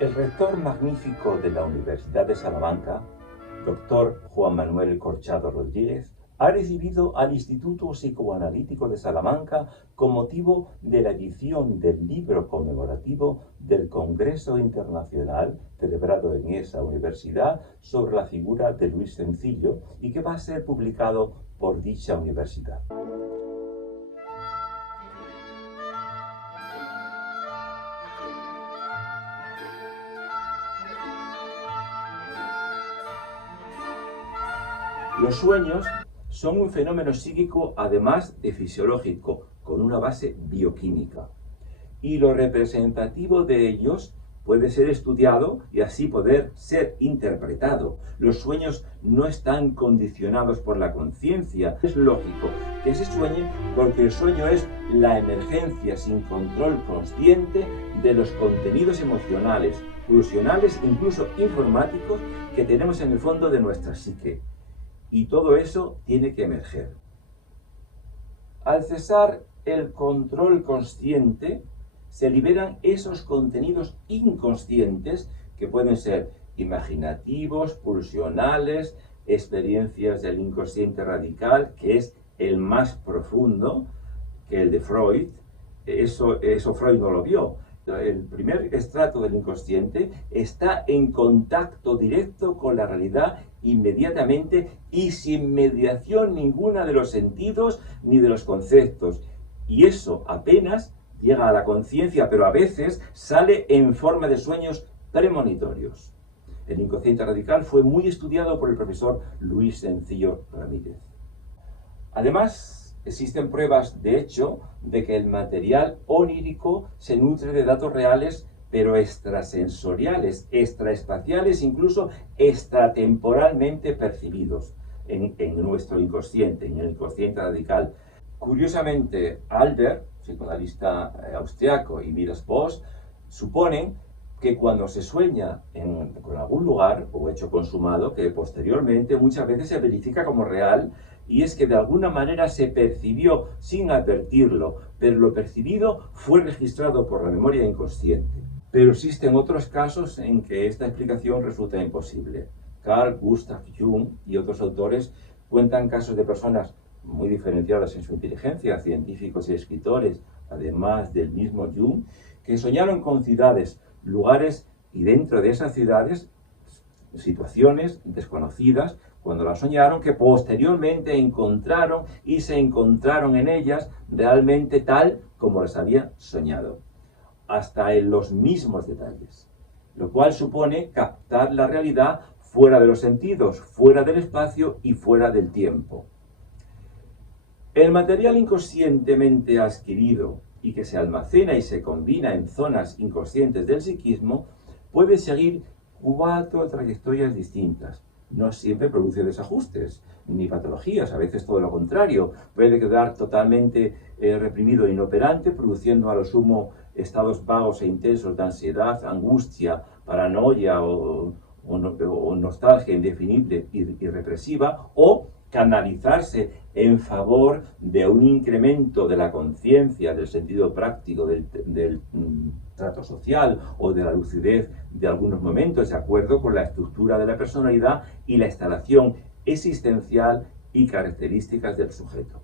El rector magnífico de la Universidad de Salamanca, doctor Juan Manuel Corchado Rodríguez, ha recibido al Instituto Psicoanalítico de Salamanca con motivo de la edición del libro conmemorativo del Congreso Internacional celebrado en esa universidad sobre la figura de Luis Sencillo y que va a ser publicado por dicha universidad. Los sueños son un fenómeno psíquico además de fisiológico, con una base bioquímica. Y lo representativo de ellos puede ser estudiado y así poder ser interpretado. Los sueños no están condicionados por la conciencia. Es lógico que se sueñe porque el sueño es la emergencia sin control consciente de los contenidos emocionales, pulsionales, incluso informáticos que tenemos en el fondo de nuestra psique. Y todo eso tiene que emerger. Al cesar el control consciente, se liberan esos contenidos inconscientes que pueden ser imaginativos, pulsionales, experiencias del inconsciente radical, que es el más profundo que el de Freud. Eso Freud no lo vio. El primer estrato del inconsciente está en contacto directo con la realidad inmediatamente y sin mediación ninguna de los sentidos ni de los conceptos. Y eso apenas llega a la conciencia, pero a veces sale en forma de sueños premonitorios. El inconsciente radical fue muy estudiado por el profesor Luis Sencillo Ramírez. Además, existen pruebas, de hecho, de que el material onírico se nutre de datos reales, pero extrasensoriales, extraespaciales, incluso extratemporalmente percibidos en nuestro inconsciente, en el inconsciente radical. Curiosamente, Albert, psicoanalista austriaco, y Miras Bosch suponen que cuando se sueña con algún lugar o hecho consumado, que posteriormente muchas veces se verifica como real, y es que de alguna manera se percibió sin advertirlo, pero lo percibido fue registrado por la memoria inconsciente. Pero existen otros casos en que esta explicación resulta imposible. Carl Gustav Jung y otros autores cuentan casos de personas muy diferenciadas en su inteligencia, científicos y escritores, además del mismo Jung, que soñaron con ciudades, lugares y dentro de esas ciudades situaciones desconocidas cuando las soñaron, que posteriormente encontraron y se encontraron en ellas realmente tal como las había soñado, hasta en los mismos detalles, lo cual supone captar la realidad fuera de los sentidos, fuera del espacio y fuera del tiempo. El material inconscientemente adquirido y que se almacena y se combina en zonas inconscientes del psiquismo puede seguir 4 trayectorias distintas. No siempre produce desajustes ni patologías, a veces todo lo contrario. Puede quedar totalmente reprimido e inoperante, produciendo a lo sumo estados vagos e intensos de ansiedad, angustia, paranoia o nostalgia indefinible y represiva, o canalizarse en favor de un incremento de la conciencia, del sentido práctico, del trato social o de la lucidez de algunos momentos, de acuerdo con la estructura de la personalidad y la instalación existencial y características del sujeto.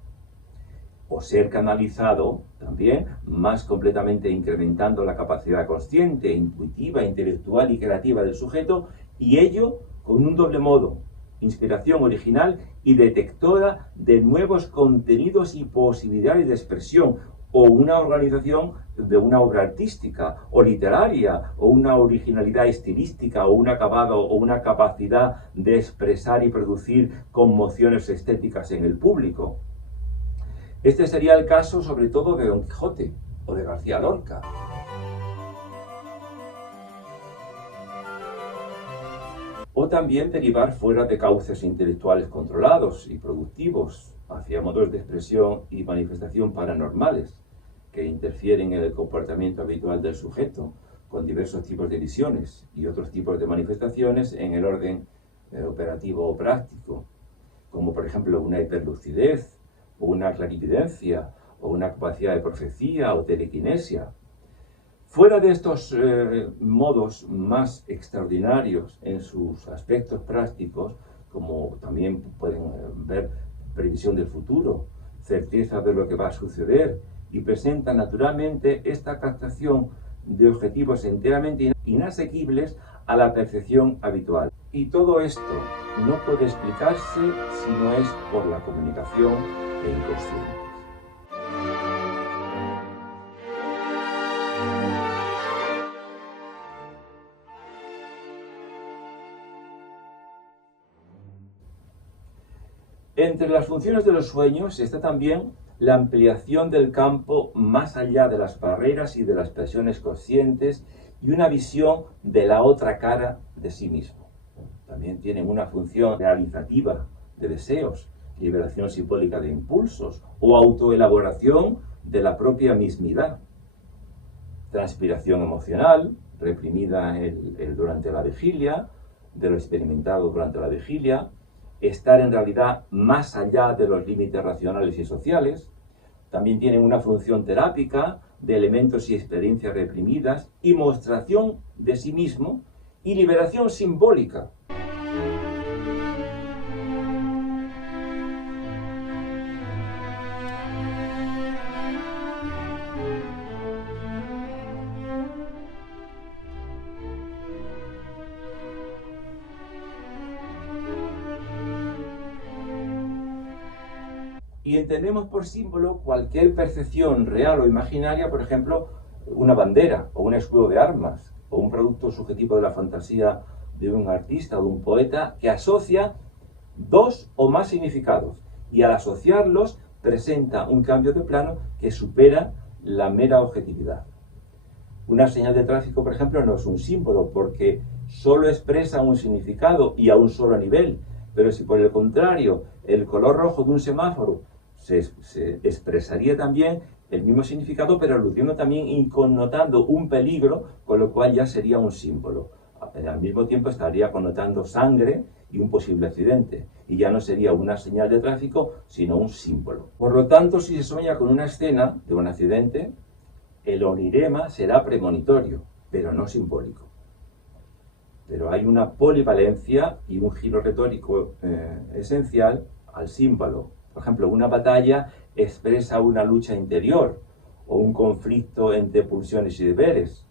O ser canalizado también más completamente incrementando la capacidad consciente, intuitiva, intelectual y creativa del sujeto, y ello con un doble modo: inspiración original y detectora de nuevos contenidos y posibilidades de expresión, o una organización de una obra artística o literaria, o una originalidad estilística, o un acabado, o una capacidad de expresar y producir conmociones estéticas en el público. Este sería el caso sobre todo de Don Quijote o de García Lorca. O también derivar fuera de cauces intelectuales controlados y productivos, hacia modos de expresión y manifestación paranormales, que interfieren en el comportamiento habitual del sujeto, con diversos tipos de visiones y otros tipos de manifestaciones en el orden operativo o práctico, como por ejemplo una hiperlucidez, o una clarividencia, o una capacidad de profecía o telequinesia. Fuera de estos modos más extraordinarios en sus aspectos prácticos, como también pueden ver previsión del futuro, certeza de lo que va a suceder, y presenta naturalmente esta captación de objetivos enteramente inasequibles a la percepción habitual. Y todo esto no puede explicarse si no es por la comunicación de inconscientes. Entre las funciones de los sueños está también la ampliación del campo más allá de las barreras y de las presiones conscientes y una visión de la otra cara de sí mismo. También tienen una función realizativa de deseos, liberación simbólica de impulsos o autoelaboración de la propia mismidad. Transpiración emocional, reprimida durante la vigilia, de lo experimentado durante la vigilia, estar en realidad más allá de los límites racionales y sociales. También tienen una función terápica de elementos y experiencias reprimidas y mostración de sí mismo y liberación simbólica. Y entendemos por símbolo cualquier percepción real o imaginaria, por ejemplo, una bandera o un escudo de armas o un producto subjetivo de la fantasía de un artista o de un poeta que asocia dos o más significados y al asociarlos presenta un cambio de plano que supera la mera objetividad. Una señal de tráfico, por ejemplo, no es un símbolo porque solo expresa un significado y a un solo nivel, pero si por el contrario el color rojo de un semáforo se expresaría también el mismo significado, pero aludiendo también y connotando un peligro, con lo cual ya sería un símbolo. Al mismo tiempo estaría connotando sangre y un posible accidente, y ya no sería una señal de tráfico, sino un símbolo. Por lo tanto, si se sueña con una escena de un accidente, el onirema será premonitorio, pero no simbólico. Pero hay una polivalencia y un giro retórico esencial al símbolo. Por ejemplo, una batalla expresa una lucha interior o un conflicto entre pulsiones y deberes.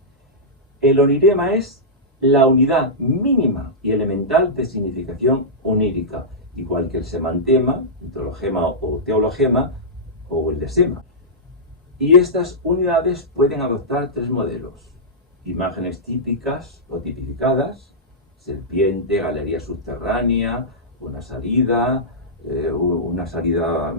El onirema es la unidad mínima y elemental de significación onírica, igual que el semantema, mitologema o teologema, o el desema. Y estas unidades pueden adoptar tres modelos: imágenes típicas o tipificadas, serpiente, galería subterránea, una salida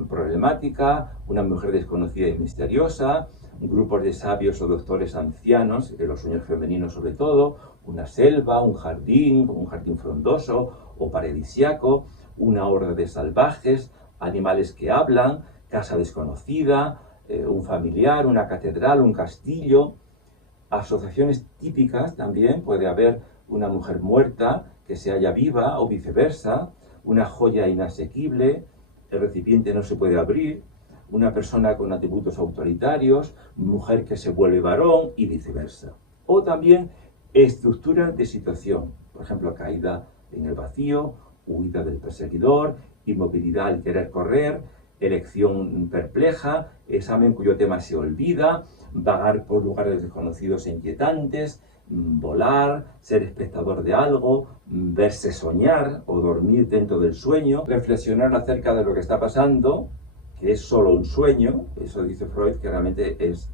problemática, una mujer desconocida y misteriosa, grupos de sabios o doctores ancianos, en los sueños femeninos sobre todo, una selva, un jardín frondoso o paradisiaco, una horda de salvajes, animales que hablan, casa desconocida, un familiar, una catedral, un castillo. Asociaciones típicas también, puede haber una mujer muerta que se halla viva o viceversa, una joya inasequible, el recipiente no se puede abrir, una persona con atributos autoritarios, mujer que se vuelve varón y viceversa. O también estructuras de situación, por ejemplo, caída en el vacío, huida del perseguidor, inmovilidad al querer correr, elección perpleja, examen cuyo tema se olvida, vagar por lugares desconocidos e inquietantes, volar, ser espectador de algo, verse soñar o dormir dentro del sueño, reflexionar acerca de lo que está pasando, que es solo un sueño. Eso dice Freud, que realmente es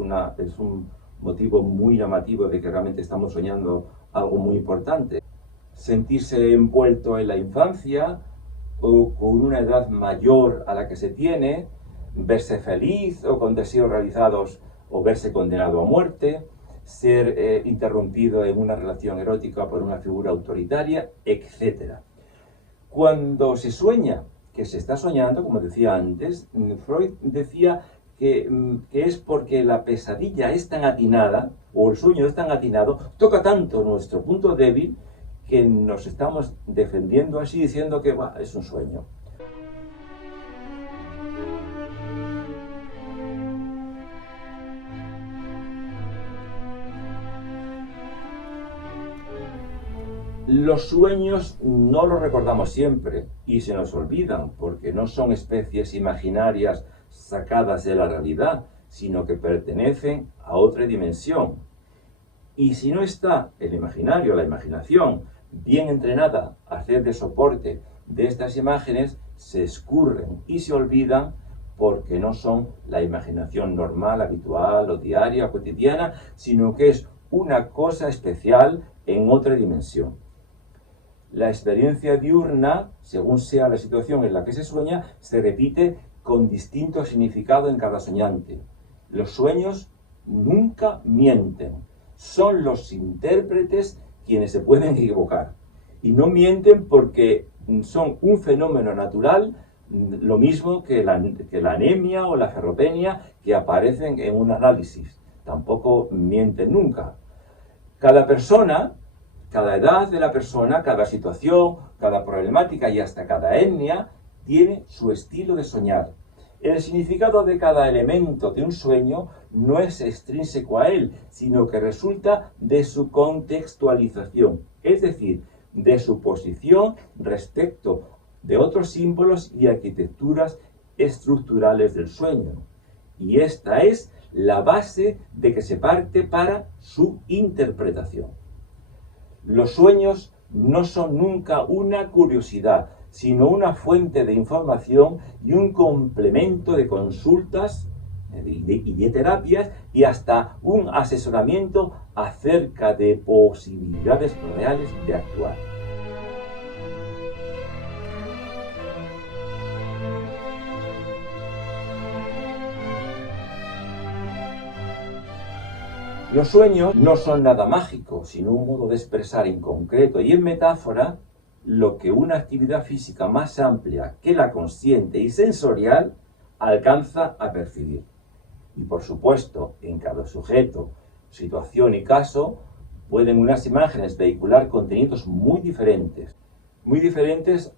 un motivo muy llamativo de que realmente estamos soñando algo muy importante. Sentirse envuelto en la infancia o con una edad mayor a la que se tiene, verse feliz o con deseos realizados o verse condenado a muerte, ser interrumpido en una relación erótica por una figura autoritaria, etc. Cuando se sueña que se está soñando, como decía antes, Freud decía que es porque la pesadilla es tan atinada, o el sueño es tan atinado, toca tanto nuestro punto débil, que nos estamos defendiendo así, diciendo que es un sueño. Los sueños no los recordamos siempre y se nos olvidan porque no son especies imaginarias sacadas de la realidad, sino que pertenecen a otra dimensión. Y si no está el imaginario, la imaginación, bien entrenada a hacer de soporte de estas imágenes, se escurren y se olvidan porque no son la imaginación normal, habitual o diaria o cotidiana, sino que es una cosa especial en otra dimensión. La experiencia diurna, según sea la situación en la que se sueña, se repite con distinto significado en cada soñante. Los sueños nunca mienten. Son los intérpretes quienes se pueden equivocar. Y no mienten porque son un fenómeno natural, lo mismo que la anemia o la ferropenia, que aparecen en un análisis. Tampoco mienten nunca. Cada persona, cada edad de la persona, cada situación, cada problemática y hasta cada etnia tiene su estilo de soñar. El significado de cada elemento de un sueño no es extrínseco a él, sino que resulta de su contextualización, es decir, de su posición respecto de otros símbolos y arquitecturas estructurales del sueño. Y esta es la base de que se parte para su interpretación. Los sueños no son nunca una curiosidad, sino una fuente de información y un complemento de consultas y de terapias y hasta un asesoramiento acerca de posibilidades reales de actuar. Los sueños no son nada mágico, sino un modo de expresar en concreto y en metáfora lo que una actividad física más amplia que la consciente y sensorial alcanza a percibir. Y por supuesto, en cada sujeto, situación y caso, pueden unas imágenes vehicular contenidos muy diferentes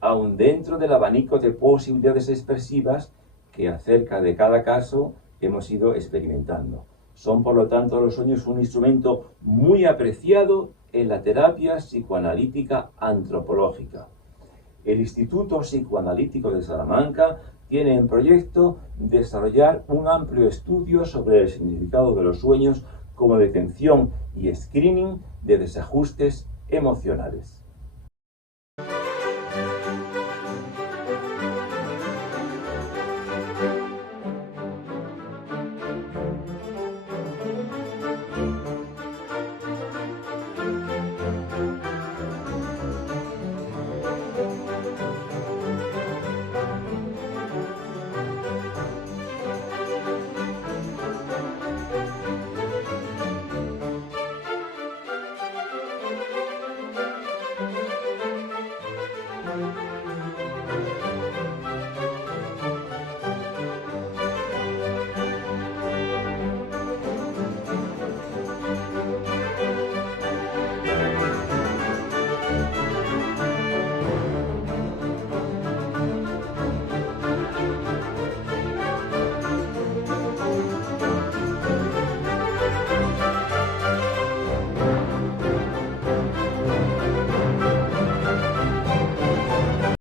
aún dentro del abanico de posibilidades expresivas que acerca de cada caso hemos ido experimentando. Son, por lo tanto, los sueños un instrumento muy apreciado en la terapia psicoanalítica antropológica. El Instituto Psicoanalítico de Salamanca tiene en proyecto desarrollar un amplio estudio sobre el significado de los sueños como detención y screening de desajustes emocionales.